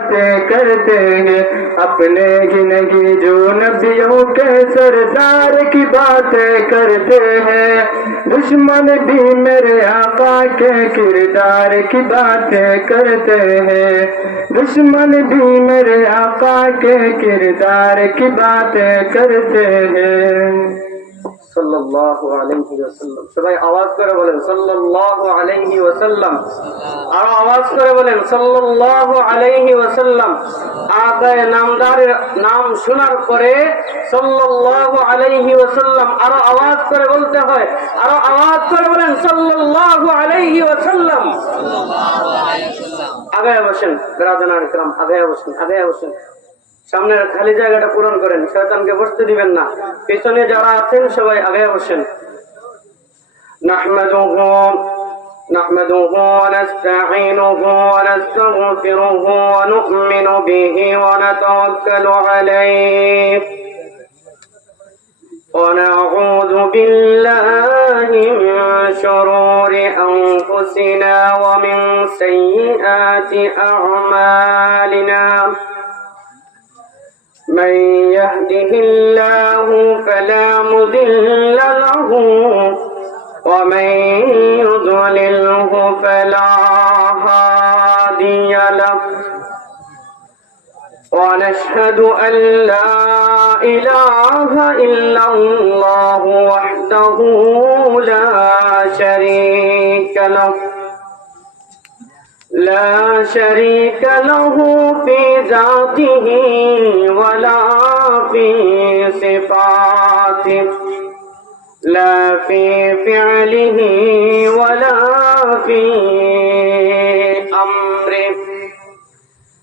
करते हैं अपने ही नहीं जो नबियों के सरदार की बातें करते हैं। दुश्मन भी मेरे आका के किरदार की बातें करते हैं। दुश्मन भी मेरे आका के किरदार की बातें करते हैं। सल्लल्लाहु अलैहि वसल्लम। सबाई आवाज करे बोलें सल्लल्लाहु अलैहि वसल्लम। और आवाज करे बोलें सल्लल्लाहु अलैहि वसल्लम। आकाए नामदारेर नाम शोनार परे सल्लल्लाहु अलैहि वसल्लम और आवाज करे बोलते हैं और आवाज करे बोलें सल्लल्लाहु अलैहि वसल्लम। आगे बसें बिरादरान इकराम, आगे बसें সামনের খালি জায়গাটা পূরণ করেন, শয়তানকে বসতে দিবেন না। পিছনে যারা আছেন সবাই আগে বসেন। نحمده ونستعينه ونستغفره ونؤمن به ونتوكل عليه ونعوذ بالله من شرور أنفسنا ومن سيئات أعمالنا من يهده الله فلا مضل له ومن يضلله فلا هادي له ونشهد أن لا إله إلا الله وحده لا شريك له في ذاته ولا في صفاته لا في فعله ولا في أمره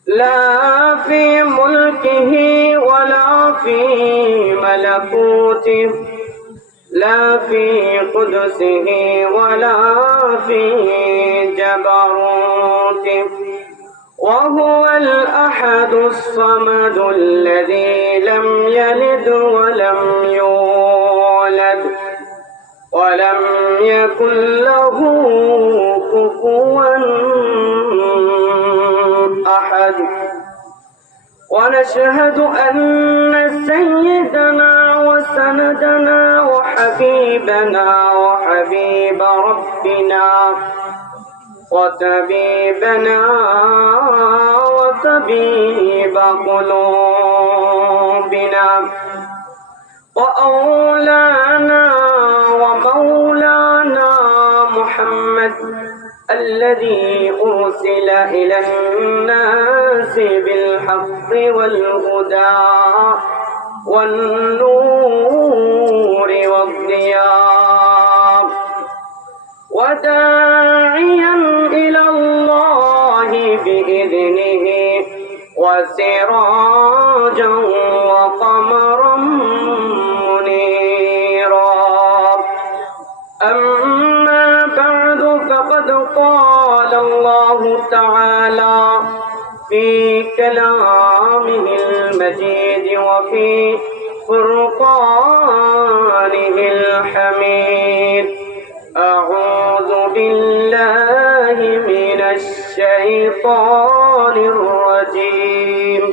لا في ملكه ولا في ملكوته لا في قدسه ولا في جبروته وهو الأحد الصمد الذي لم يلد ولم يولد ولم يكن له كفوا أحد ونشهد أن سيدنا وسندنا وحبيبنا وحبيب ربنا وطبيبنا وطبيب قلوبنا وأولانا ومولانا محمد الذي أرسل إلى الناس بالحق والهدى والنور والضياء وداعيا إلى الله بإذنه وسراجا وقمرا منيرا. أما بعد فقد قال الله تعالى في كلامه المجيد وفي فرقانه الحميد. أعوذ بالله من الشيطان الرجيم.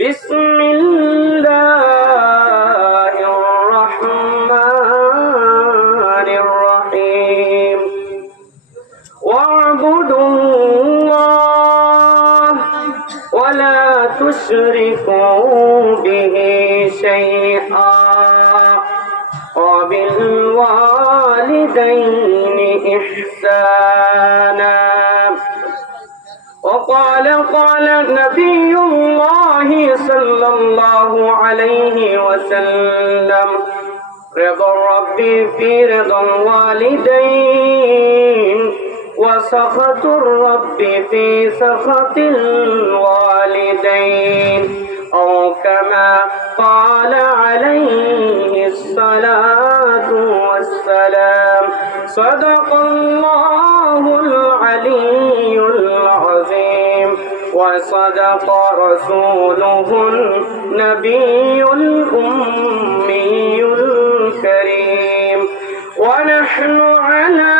بسم الله الرحمن الرحيم. واعبدوا الله ولا تشركوا به شيئا وبالوالدين إحسانا. وقال نبي الله صلى الله عليه وسلم رضا الرب في رضا الوالدين وسخط الرب في سخط الوالدين أو كما قال عليه الصلاة والسلام. صدق الله العلي العظيم وصدق رسوله النبي الأمي الكريم ونحن على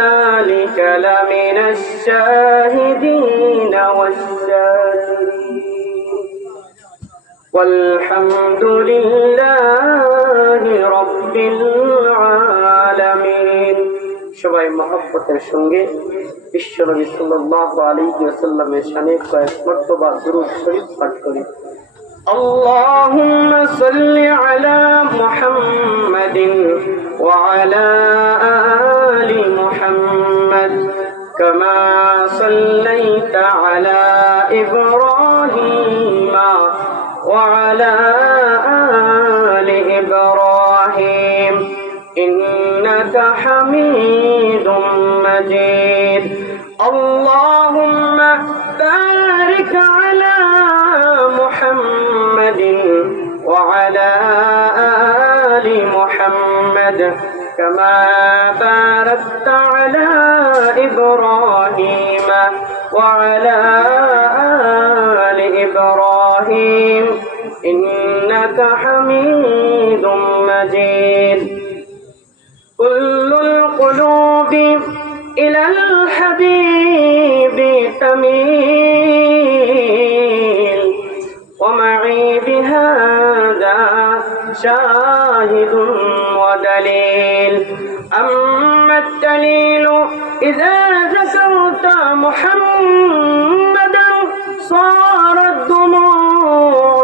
ذلك لمن الشاهدين والشاهدين والشاكرين والحمد لله رب العالمين সবাই মহব্বতের সঙ্গে বিশ্বনবী সাল্লাল্লাহু আলাইহি ওয়াসাল্লামের শানে কয়েক মর্তবা দুরূদ শরীফ পাঠ করি اللهم صل على محمد وعلى آل محمد كما صليت على إبراهيم وعلى آل إبراهيم إنك حميد مجيد اللهم بارك على محمد وعلى آل محمد كما باركت على إبراهيم وعلى آل إبراهيم إنك حميد مجيد كل القلوب إلى الحبيب تميل ومعي بهذا شاهد ودليل أما الدليل إذا ذكرت محمدا صارت دموع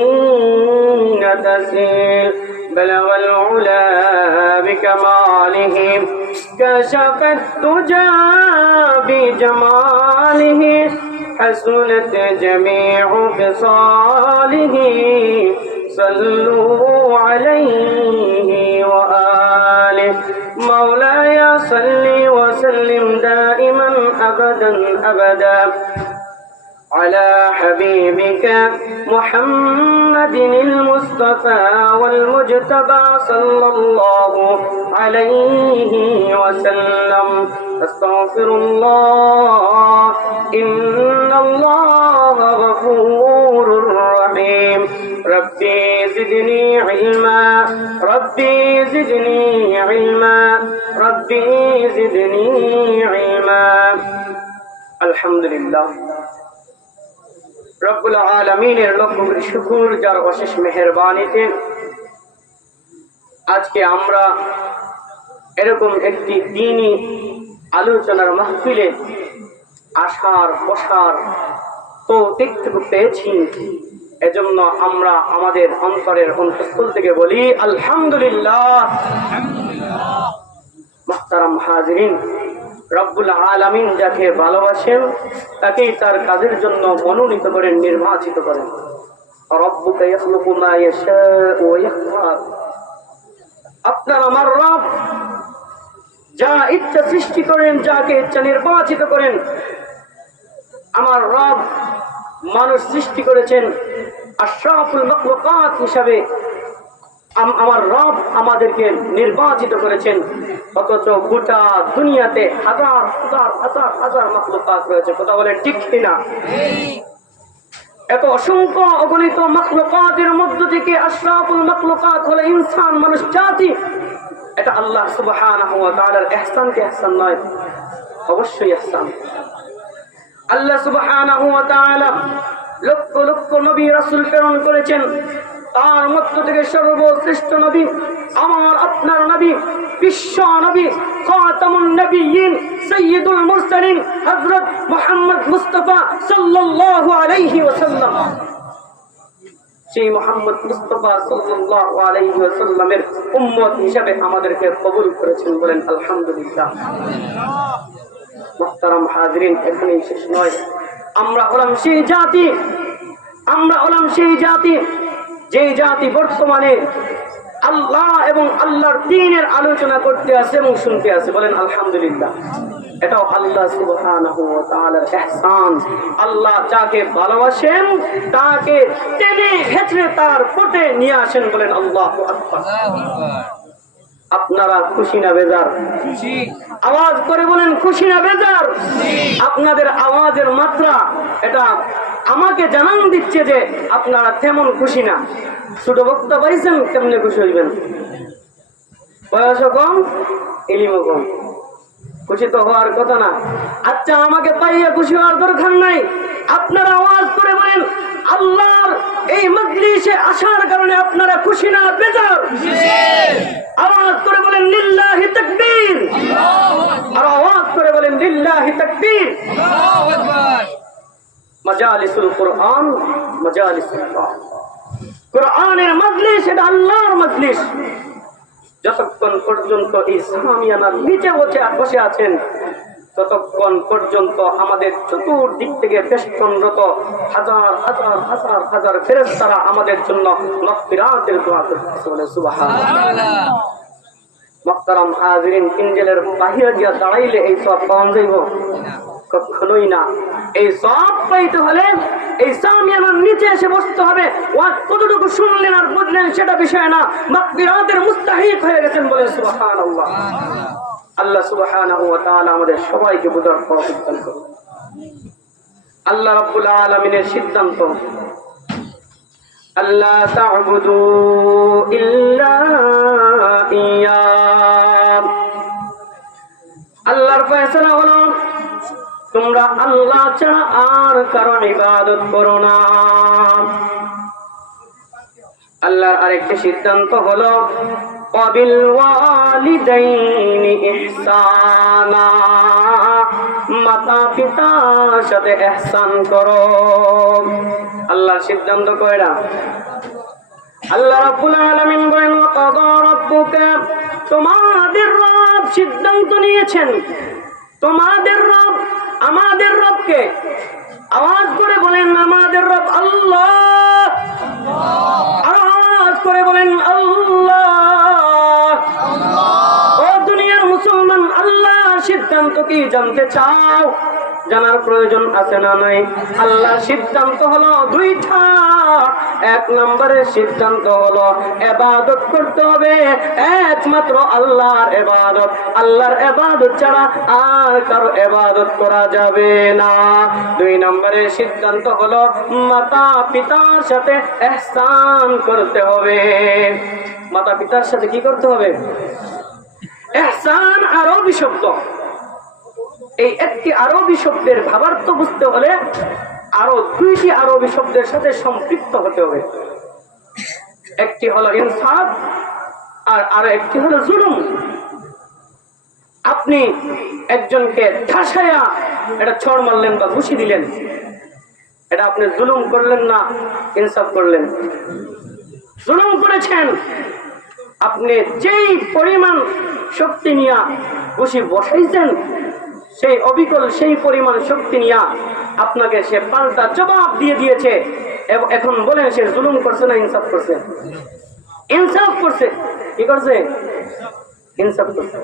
العارفين تسيل بلغ العلا بكماله كشف الدجى بجماله حسنت جميع خصاله صلوا عليه وآله مولاي صل وسلم دائما أبدا أبدا على حبيبك محمد المصطفى والمجتبى صلى الله عليه وسلم أستغفر الله إن الله غفور رحيم ربي زدني علما ربي زدني علما ربي زدني علما الحمد لله রব্বুল আলামিনের লক্ষ কোটি শুকর যার অশেষ মেহেরবানিতে আজকে আমরা এরকম একটি দ্বীনি আলোচনার মাহফিলে আসার বসার তৌফিক পেয়েছি এজন্য আমরা আমাদের অন্তরের অন্তঃস্থল থেকে বলি আলহামদুলিল্লাহ। মুহতারাম হাজিরিন, রব্বুল আলামিন যাকে ভালোবাসেন তাকেই তার কাজের জন্য মনোনীত করেন, নির্বাচিত করেন। রব্বুকা ইয়াখলুকু মা ইয়াশাউ ওয়া ইয়াখতার। আপনার আমার রব যা ইচ্ছা সৃষ্টি করেন, যাকে ইচ্ছা নির্বাচিত করেন। আমার রব মানুষ সৃষ্টি করেছেন আশরাফুল মাখলুকাত হিসাবে। আমার রব আমাদেরকে নির্বাচিত করেছেন, অথচ গোটা দুনিয়াতে হাজার হাজার হাজার হাজার মাখলুকাত রয়েছে। কথা বলেন ঠিক কিনা? এত অসংখ্য অগণিত মাখলুকাতের মধ্য থেকে আশরাফুল মাখলুকাত হলো ইনসান, মানুষ জাতি। এটা আল্লাহ সুবহানাহু ওয়া তাআলার ইহসান কি ইহসান নয়? অবশ্যই ইহসান। আল্লাহ সুবহানাহু ওয়া তাআলা লক্ষ লক্ষ নবী রাসূল প্রেরণ করেছেন, তার মধ্য থেকে সর্বশ্রেষ্ঠ নবী আমার আপনার নবী, বিশ্ব নবী, খাতামুন নবিয়্যিন, সাইয়্যিদুল মুরসালিন হযরত মুহাম্মদ মুস্তাফা সাল্লাল্লাহু আলাইহি ওয়াসাল্লাম। সেই মুহাম্মদ মুস্তাফা সাল্লাল্লাহু আলাইহি ওয়াসাল্লামের উম্মত হিসেবে আমাদেরকে কবুল করেছেন, বলেন আলহামদুলিল্লাহ। মুহতারাম হাজিরিন, এখানেই শেষ নয়। আমরা হলাম সেই জাতি, আমরা হলাম সেই জাতি যে জাতি বর্তমানে আল্লাহ এবং আল্লাহর দ্বীনের আলোচনা করতে আছে এবং শুনতে আছে, বলেন আলহামদুলিল্লাহ। এটাও আল্লাহ সুবহানাহু ওয়া তাআলার ইহসান। আল্লাহ যাকে ভালোবাসেন তাকে টেনে হেঁচড়ে তার পথে নিয়ে আসেন, বলেন আল্লাহু আকবার। আপনারা খুশি না বেজার? খুশি। আওয়াজ করে বলেন খুশি না বেজার? আপনাদের আওয়াজের মাত্রা এটা আমাকে জানান দিচ্ছে যে আপনারা তেমন খুশি না। ছোট বক্তা পাইছেন, কেমনে খুশি হইবেন? বয়স কম, ইলিমও কম। খুশি তো হওয়ার কথা না। আচ্ছা, আমাকে পাইয়া খুশি হওয়ার দরকার নাই। আপনারা আওয়াজ করে বলেন, আল্লাহর এই মজলিসে আসার কারণে আপনারা খুশি না বেজার? আওয়াজ করে বলেন লিল্লাহি তাকবীর। আর আওয়াজ করে বলেন লিল্লাহি তাকবীর। মাজালিসুল কোরআন, মাজালিসুল কোরআনের মজলিস, এটা আল্লাহর মজলিস। যতক্ষণ পর্যন্ত এই সামিয়ানার নিচে বসে আছেন, ততক্ষণ পর্যন্ত আমাদের চতুর্দিক থেকে বেষ্টনরত হাজার হাজার হাজার হাজার ফেরেশতারা আমাদের জন্য মাগফিরাতের দোয়া করতেছে। বলে সুবহানাল্লাহ। মুহতারাম হাজিরিন, ইনজেলের বাহিরে গিয়া দাঁড়াইলে এই সব পাওয়া যাইব? কখনোই না। এই সব পাইতে হলে এই সামিয়ানার নিচে এসে বসতে হবে। ওয়াজ কতটুকু শুনলেন আর বুঝলেন সেটা বিষয় না, মাগফিরাতের মুস্তাহিক হয়ে গেছেন। বলে সুবহানাল্লাহ। আল্লাহ সুবহানাহু ওয়া তাআলা আমাদের সবাইকে বুঝার তৌফিক দান করুন। আল্লাহ রাব্বুল আলামিনের সিদ্ধান্ত, আল্লাহ তা'বুদু ইল্লা ইয়া। আল্লাহর ফয়সালা হলো তোমরা আল্লাহ ছাড়া আর কারো ইবাদত করো না। আল্লাহর আরেকটি সিদ্ধান্ত হলো ওয়াবিল ওয়ালিদাইনি ইহসানা, মাতা পিতার সাথে ইহসান করো। আল্লাহর সিদ্ধান্ত কয়টা? আল্লাহ রাব্বুল আলামিন বলেন ওয়াকাদা রাব্বুকা, তোমাদের রব সিদ্ধান্ত নিয়েছেন। তোমাদের রব, আমাদের রবকে আওয়াজ করে বলেন আমাদের রব আল্লাহ। আওয়াজ করে বলেন আল্লাহ। ও দুনিয়ার মুসলমান, আল্লাহর সিদ্ধান্ত কি জানতে চাও? জানার প্রয়োজন আছে না নাই? আল্লাহর সিদ্ধান্ত হলো দুইটা। এক নম্বরের সিদ্ধান্ত হলো ইবাদত করতে হবে একমাত্র আল্লাহর ইবাদত। আল্লাহর ইবাদত ছাড়া আর কারো ইবাদত করা যাবে না। দুই নম্বরের সিদ্ধান্ত হলো মাতা পিতার সাথে ইহসান করতে হবে। মাতা পিতার সাথে কি করতে হবে? ইহসান আরবি শব্দ। এই একটি আরবি শব্দের ভাবার্থ বুঝতে হলে আরো দুইটি আরবি শব্দের সাথে সম্পৃক্ত হতে হবে। একটি হলো ইনসাফ আর আরো একটি হলো জুলুম। আপনি একজনকে ঠাসায়া এটা ছড় মারলেন বা ঘুষি দিলেন, এটা আপনি জুলুম করলেন না ইনসাফ করলেন? জুলুম করেছেন। আপনি যেই পরিমাণ শক্তি নিয়ে ঘুষি বসাইছেন, সেই অবিকল সেই পরিমাণ শক্তি নিয়ে আপনাকে সে পাল্টা জবাব দিয়ে দিয়েছে। এখন বলেন সে জুলুম করছে না ইনসাফ করছে? ইনসাফ করছে। কি করছে? ইনসাফ করছে।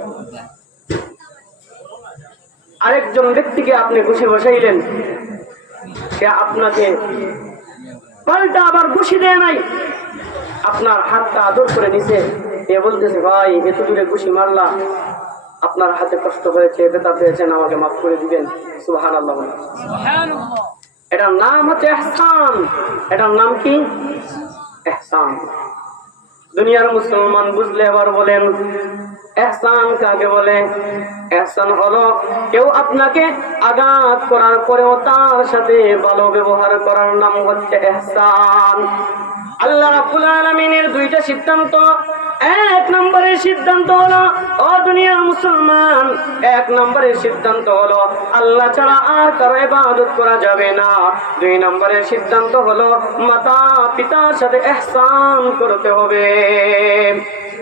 আরেকজন ব্যক্তিকে আপনি ঘুষি বসাইলেন, সে আপনাকে পাল্টা আবার ঘুষি দেয় নাই, আপনার হাতটা আদর করে নিছে। এ বলতেছে ভাই এত দূরে ঘুষি মারলা, আপনার হাতে কষ্ট হয়েছে, ব্যথা পেয়েছেন, আমাকে মাফ করে দিবেন। সুবহানাল্লাহ। এটার নাম হচ্ছে ইহসান। এটার নাম কি? ইহসান। দুনিয়ার মুসলমান বুঝলে এবার বলেন ইহসান কাকে বলে? ইহসান হলো কেউ আপনাকে আঘাত করার পরেও তার সাথে ভালো ব্যবহার করার নাম হচ্ছে ইহসান। আল্লাহ রাব্বুল আলামিনের দুইটা সিদ্ধান্ত। এক নম্বরের সিদ্ধান্ত হলো ও দুনিয়ার মুসলমান, এক নম্বরের সিদ্ধান্ত হলো আল্লাহ ছাড়া আর কারো ইবাদত করা যাবে না। দুই নম্বরের সিদ্ধান্ত হলো মাতা পিতার সাথে ইহসান করতে হবে।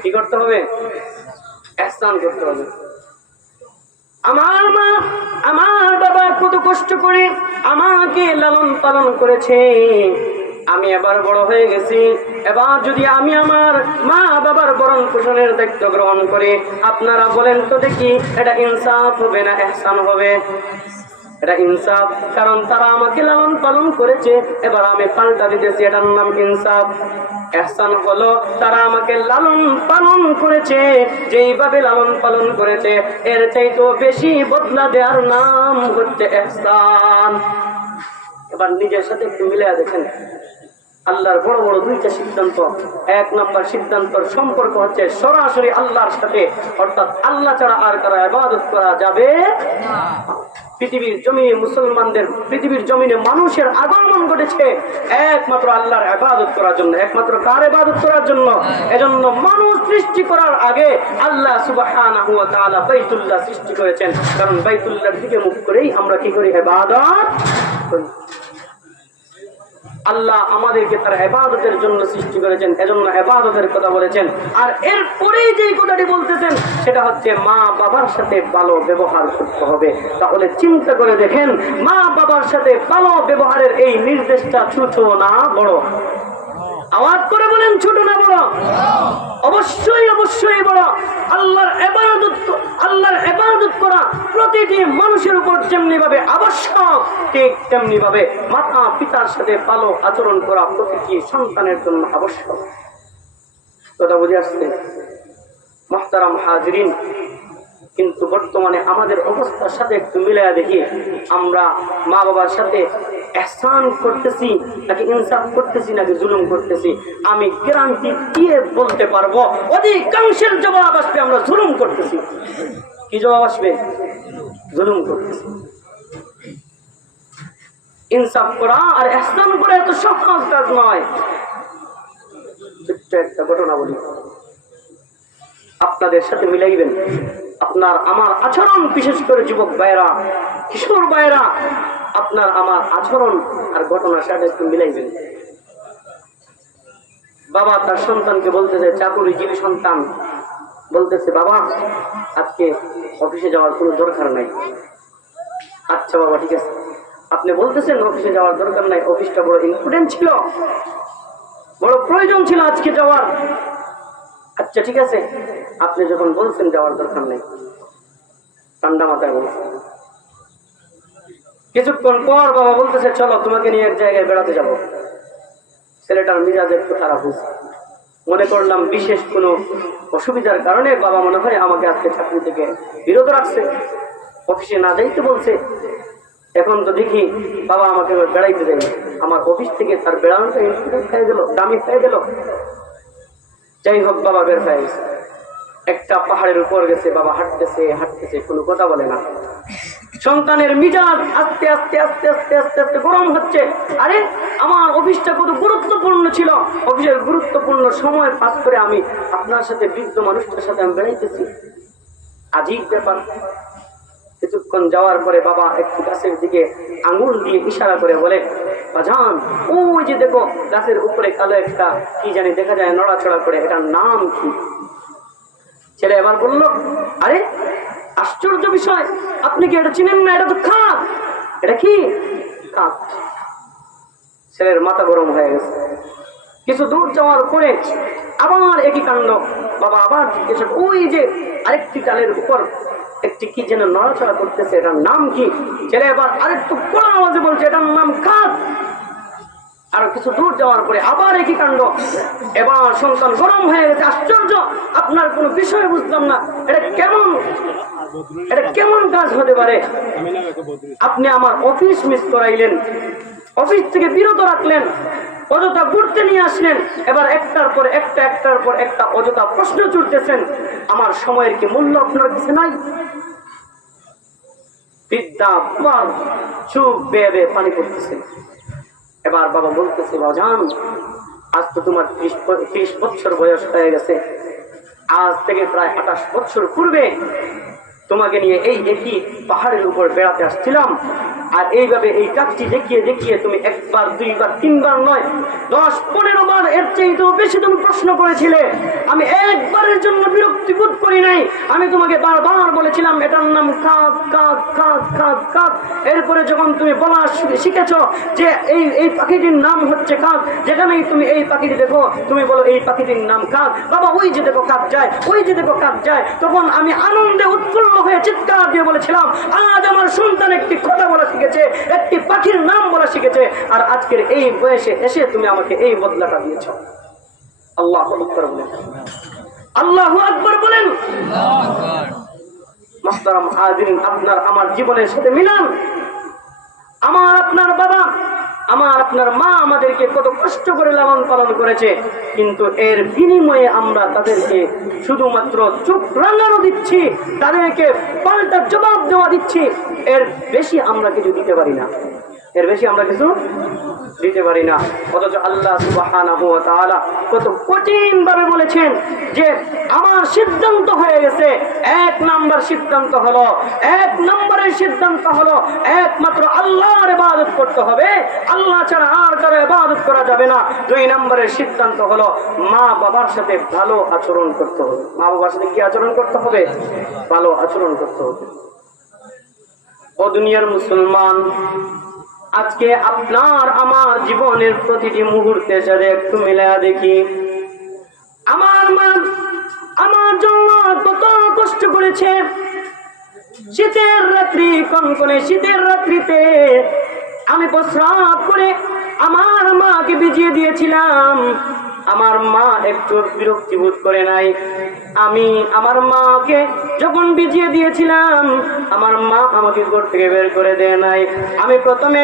কি করতে হবে? ইহসান করতে হবে। আমার মা আমার বাবা কত কষ্ট করে আমাকে লালন পালন করেছে। আমি এবার বড় হয়ে গেছি, এবার যদি আমি আমার মা বাবার ভরণ পোষণের দায়িত্ব গ্রহণ করি, আপনারা বলেন তো দেখি এটা ইনসাফ হবে না ইহসান হবে? এটা ইনসাফ, কারণ তারা আমাকে লালন পালন করেছে, এবার আমি পাল্টা দিতেছি, এটার নাম ইনসাফ। ইহসান হলো তারা আমাকে লালন পালন করেছে, যেইভাবে লালন পালন করেছে এর চাইতেও বেশি বদলা দেওয়ার নাম হচ্ছে ইহসান। এবার নিজের সাথে একটু মিলিয়ে দেখেন, আল্লাহর বড় বড় দুইটা সিদ্ধান্ত। এক নম্বর সিদ্ধান্তর সম্পর্ক হচ্ছে সরাসরি আল্লাহর সাথে, অর্থাৎ আল্লাহ ছাড়া আর কারো ইবাদত করা যাবে না। পৃথিবীর জমিনে মুসলমানদের, পৃথিবীর জমিনে মানুষের আগমন ঘটেছে একমাত্র আল্লাহর ইবাদত করার জন্য। একমাত্র কার ইবাদত করার জন্য? এজন্য মানুষ সৃষ্টি করার আগে আল্লাহ সুবহানাহু ওয়া তাআলা বাইতুল্লাহ সৃষ্টি করেছেন, কারণ বাইতুল্লাহর দিকে মুখ করেই আমরা কি করি? ইবাদত করি। আল্লাহ আমাদেরকে তার ইবাদতের জন্য সৃষ্টি করেছেন, এজন্য ইবাদতের কথা বলেছেন। আর এরপরেই যে কথাটি বলতেছেন সেটা হচ্ছে মা বাবার সাথে ভালো ব্যবহার করতে হবে। তাহলে চিন্তা করে দেখেন, মা বাবার সাথে ভালো ব্যবহারের এই নির্দেশটা ছোট না বড়? আওয়াজ করে বলেন, ছোট না বড়? অবশ্যই অবশ্যই বড়। আল্লাহর ইবাদত করা প্রতিটি মানুষের উপর যেমনি ভাবে আবশ্যক, ঠিক তেমনি ভাবে মাতা পিতার সাথে ভালো আচরণ করা প্রতিটি সন্তানের জন্য আবশ্যক। কথা বুঝে আসছে? মুহতারাম হাজিরিন, কিন্তু বর্তমানে আমাদের অবস্থার সাথে একটু মিলায়া দেখি, আমরা মা বাবার সাথে ইহসান করতেছি নাকি ইনসাফ করতেছি নাকি জুলুম করতেছি? আমি গ্যারান্টি দিয়ে বলতে পারবো অধিকাংশের জবাব আসবে আমরা জুলুম করতেছি। কি জবাব আসবে? জুলুম করতেছি। ইনসাফ করা আর ইহসান করা এত সহজ কাজ নয়। ছোট্ট একটা ঘটনা বলি, আপনাদের সাথে মিলাইবেন। আপনার আমার আচরণ, বিশেষ করে যুবক ভাইরা, কিশোর ভাইরা, আপনার আমার আচরণ আর ঘটনার সাথে একটু মিলাইবেন। বাবা তার সন্তানকে বলতেছে, চাকুরিজীবী সন্তান বলতেছে, বাবা আজকে অফিসে যাওয়ার কোনো দরকার নাই। আচ্ছা বাবা ঠিক আছে, আপনি বলতেছেন অফিসে যাওয়ার দরকার নাই, অফিসটা বড় ইম্পর্টেন্ট ছিল, বড় প্রয়োজন ছিল আজকে যাওয়ার। আচ্ছা ঠিক আছে, আপনি যখন বলছেন যাওয়ার দরকার নেই, ঠান্ডা মাথায় বলছেন। কিছুক্ষণ পর বাবা বলতেছে, চলো তোমাকে নিয়ে এক জায়গায় বেড়াতে যাব। ছেলেটার মিজাজ একটু খারাপ হয়েছে। মনে করলাম বিশেষ কোনো অসুবিধার কারণে বাবা মনে হয় আমাকে আজকে চাকরি থেকে বিরত রাখছে, অফিসে না যাইতে বলছে। এখন তো দেখি বাবা আমাকে বেড়াইতে দেয়, আমার অফিস থেকে তার বেড়ানোটা ইনফ্লুয়েন্স হয়ে গেল, দামি হয়ে গেল। যাই হোক, বাবা বের হয়ে গেছে, একটা পাহাড়ের উপর গেছে। বাবা হাঁটতেছে হাঁটতেছে, কোনো কথা বলে না। সন্তানের মিজাজ আস্তে আস্তে আস্তে আস্তে আস্তে আস্তে গরম হচ্ছে। আরে আমার অফিসটা কত গুরুত্বপূর্ণ ছিল, অফিসের গুরুত্বপূর্ণ সময় পাস করে আমি আপনার সাথে, বৃদ্ধ মানুষটার সাথে আমি বেড়াইতেছি, আজীব ব্যাপার। কিছুক্ষণ যাওয়ার পরে বাবা একটু গাছের দিকে আঙুল দিয়ে ইশারা করে বলে, বাজান ওই যে দেখো গাছের উপরে কালো একটা কি জানি দেখা যায় নড়াচড়া করে, এটার নাম কি? ছেলে এবার বলল, আরে আশ্চর্য বিষয়, আপনি কি এটা চিনেন না? এটা তো কাক। এটা কি? কাক। ছেলের মাথা গরম হয়ে গেছে। কিছু দূর যাওয়ার পরে আবার একই কাণ্ড। বাবা আবার জিজ্ঞেস, ওই যে আরেকটি ডালের উপর একটি কি যেন নড়াচড়া করতেছে, এটার নাম কি? ছেলে এবার আরেকটু কড়া আওয়াজে বলছে, এটার নাম কাক। আর কিছু দূর যাওয়ার পরে আবার একই কাণ্ড। এবার সন্তান গরম হয়ে গেছে। আশ্চর্য, আপনার কোনো বিষয় বুঝলাম না, এটা কেমন কাজ হতে পারে? আপনি আমার অফিস মিস করাইলেন, অফিস থেকে বিরত রাখলেন, অযথা ঘুরতে নিয়ে আসলেন, এবার একটার পর একটা অযথা প্রশ্ন ছুটতেছেন। আমার সময়ের কি মূল্য আপনার কাছে নাই? বিদ্যা চুপ বেয়ে বেয়ে পানি পড়তেছে। এবার বাবা বলতেছে, বাজান আজ তো তোমার 30 বছর বয়স হয়ে গেছে, আজ থেকে প্রায় 28 বছর পূর্বে তোমাকে নিয়ে এই একই পাহাড়ের উপর বেড়াতে আসছিলাম। আর এইভাবে এই কাজটি দেখিয়ে দেখিয়ে তুমি একবার, দুইবার, তিনবার নয়, 10-15 বার, এর চেয়েও বেশি তুমি প্রশ্ন করেছিলে। আমি একবারের জন্য বিরক্তি বোধ করি নাই। আমি তোমাকে বারবার বলেছিলাম এটার নাম কাক, কাক, কাক, কাক, কাক। এরপরে যখন তুমি বলা শিখেছ যে এই পাখিটির নাম হচ্ছে কাক, যেখানেই তুমি এই পাখিটি দেখো তুমি বলো এই পাখিটির নাম কাক। বাবা ওই যে দেখো কাক যায়, ওই যে দেখো কাক যায়। তখন আমি আনন্দে উৎফুল্ল হয়ে চিৎকার দিয়ে বলেছিলাম, আজ আমার সন্তান একটি কথা বলা শিখেছে, একটি পাখির নাম বলা শিখেছে। আর আজকের এই বয়সে এসে তুমি আমাকে এই বদলাটা দিয়েছ। আল্লাহু আকবার বলেন, আল্লাহু আকবার বলেন। মুহতারাম হাজিরিন, আপনার আমার জীবনের সাথে মিলান। আমার আপনার বাবা আমার আপনার মা আমাদেরকে কত কষ্ট করে লালন পালন করেছে, কিন্তু এর বিনিময়ে আমরা তাদেরকে শুধুমাত্র চোখ রাঙানো দিচ্ছি, তাদেরকে পাল্টা জবাব দেওয়া দিচ্ছি। এর বেশি আমরা কিছু দিতে পারি না, এর বেশি আমরা কিছু দিতে পারি না। অথচ আল্লাহ সুবহানাহু ওয়া তাআলা কত কঠিন ভাবে বলেছেন যে আমার সিদ্ধান্ত হয়ে গেছে। এক নম্বরের সিদ্ধান্ত হলো একমাত্র আল্লাহর ইবাদত করতে হবে, আল্লাহ ছাড়া আর কারো ইবাদত করা যাবে না। দুই নম্বরের সিদ্ধান্ত হলো মা বাবার সাথে ভালো আচরণ করতে হবে। মা বাবার সাথে কি আচরণ করতে হবে? ভালো আচরণ করতে হবে। ও দুনিয়ার মুসলমান, আজকে আপনার আমার জীবনের প্রতিটি মুহূর্তের সাথে একটু মিলায়া দেখি। আমার মা আমার জন্য কত কষ্ট করেছে। শীতের রাত্রি, কনকনে শীতের রাত্রিতে আমি প্রস্রাব করে আমার মাকে ভিজিয়ে দিয়েছিলাম। আমার মা একটু বিরক্তি বোধ করে নাই। আমি আমার মাকে যখন ভিজিয়ে দিয়েছিলাম, আমার মা আমাকে ঘর থেকে বের করে দেয় নাই। আমি প্রথমে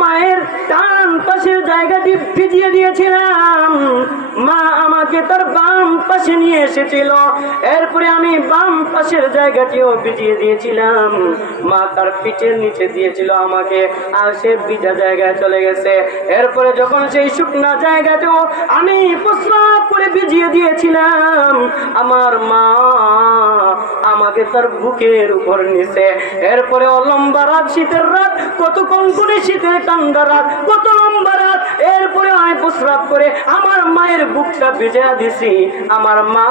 মায়ের ডান পাশের জায়গাটি ভিজিয়ে দিয়েছিলাম, মা আমাকে তার বাম পাশে নিয়ে এসেছিল। এরপরে আমি বাম পাশের জায়গাটিও ভিজিয়ে দিয়েছিলাম, মা তার পিঠের নিচে দিয়েছিল আমাকে, আর সে ভিজা জায়গায় চলে গেছে। এরপরে যখন সেই শুকনা জায়গাটাও আমি প্রস্রাব করে ভিজিয়ে দিয়েছিলাম, আমার মা আমাকে তার বুকের উপর নিছে। এরপরে লম্বা রাত, শীতের রাত, কত কনকনে শীতের ঠান্ডা রাত, কত লম্বা রাত। এরপরে আমি প্রস্রাব করে আমার মায়ের বুকটা ভিজিয়ে দিছি। আমার মা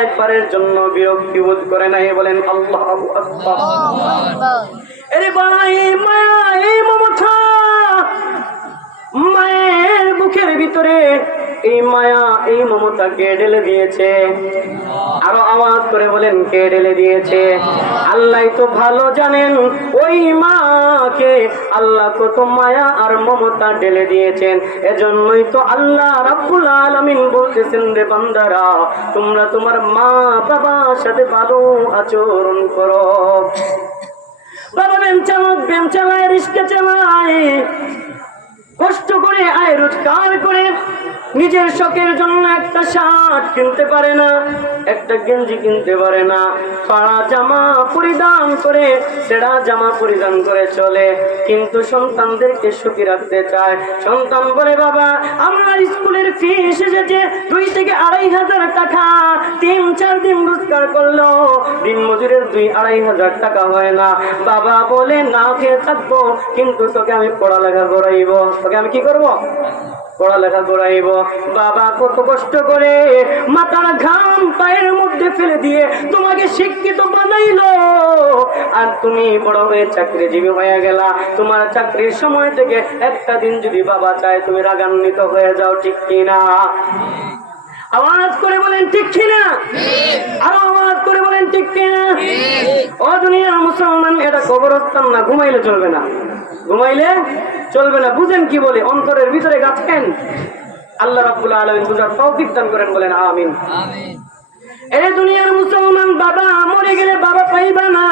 একবারের জন্য বিরক্তি বোধ করে নাই। বলেন আল্লাহু আকবার। এরে ভাই, মায়া এই মমতা, মায়ের বুকের ভিতরে এই মায়া এই মমতা কে ঢেলে দিয়েছে? আরো আওয়াজ করে বলেন, কে ঢেলে দিয়েছে? আল্লাহ তো ভালো জানেন ওই মাকে আল্লাহ কত মায়া আর মমতা ঢেলে দিয়েছেন। এজন্যই তো আল্লাহ রাব্বুল আলামিন বলতেছেন, রে বান্দারা, তোমরা তোমার মা বাবার সাথে ভালো আচরণ করো। বাবা ব্যায়াম চালক, ব্যায়াম চালায়, রিস্কা চালায়, কষ্ট করে আয় রোজগার করে নিজের শখের জন্য একটা শার্ট কিনতে পারে না, একটা গেঞ্জি কিনতে পারে না, পাড়া জামা পরিধান করে, ছেঁড়া জামা পরিধান করে চলে, কিন্তু সন্তানদেরকে সুখী রাখতে চায়। সন্তান বলে, বাবা আমার স্কুলের ফিস এসেছে 2 থেকে 2,500 টাকা, 3-4 দিন রোজগার করলো, দিন মজুরের 2-2,500 টাকা হয় না। বাবা বলে, না খেয়ে থাকবো, কিন্তু তোকে আমি পড়ালেখা করাইব। তোকে আমি কি করব? পড়ালেখা করাইব। বাবা কত কষ্ট করে মাথার ঘাম পায়ের মধ্যে ফেলে দিয়ে তোমাকে শিক্ষিত বানাইলো, আর তুমি বড় হয়ে চাকরিজীবী হয়ে গেলা। তোমার চাকরির সময় থেকে একটা দিন যদি বাবা চায় তুমি রাগান্বিত হয়ে যাও, ঠিক কিনা? আওয়াজ করে বলেন ঠিক কিনা? আরো আওয়াজ করে বলেন ঠিক কিনা? ও দুনিয়ার মুসলমান, এটা কবরস্থান না, ঘুমাইলে চলবে না, ঘুমাইলে চলবে না। বুঝেন কি বলে? অন্তরের ভিতরে গাছেন। আল্লাহ রাব্বুল আলামিন বুঝার তৌফিক দান করেন, বলেন আমিন। এই দুনিয়ার মুসলমান, বাবা মরে গেলে বাবা পাইবা না,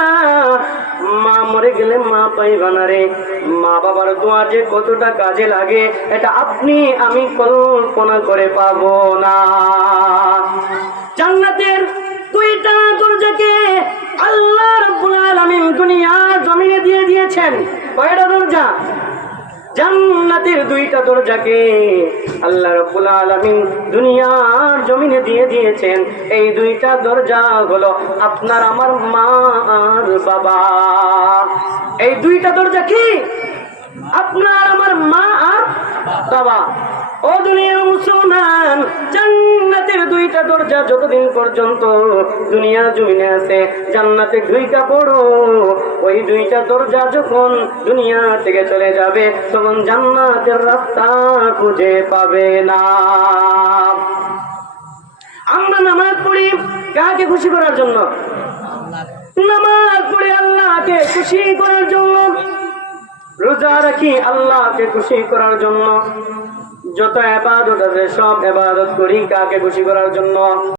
মা মরে গেলে মা পাইবা না রে। মা বাবার দোয়া যে কতটা কাজে লাগে এটা আপনি আমি কল্পনা করে পাবো না। জান্নাতের 2টা দরজাকে আল্লাহ রাব্বুল আলামিন দুনিয়ার জমিনে দিয়ে দিয়েছেন। কয়টা দরজা? জান্নাতের 2টা দরজাকে আল্লাহ রাব্বুল আলামিন দুনিয়ার জমিনে দিয়ে দিয়েছেন। এই 2টা দরজা হলো আপনার আমার মা আর বাবা। এই 2টা দরজা কি? আপনার আমার মা আর বাবা। ও দুনিয়ার মুসলমান, জান্নাতের 2টা দরজা যতদিন পর্যন্ত দুনিয়া জমিনে আছে, জান্নাতে ঢুইকা পড়ো। ওই 2টা দরজা যখন দুনিয়া থেকে চলে যাবে, তখন জান্নাতের রাস্তা খুঁজে পাবে না। আমরা নামাজ পড়ি কাকে খুশি করার জন্য? নামাজ পড়ি আল্লাহকে খুশি করার জন্য। রোজা রাখি আল্লাহকে খুশি করার জন্য। যত ইবাদত আছে সব ইবাদত করি কাকে খুশি করার জন্য?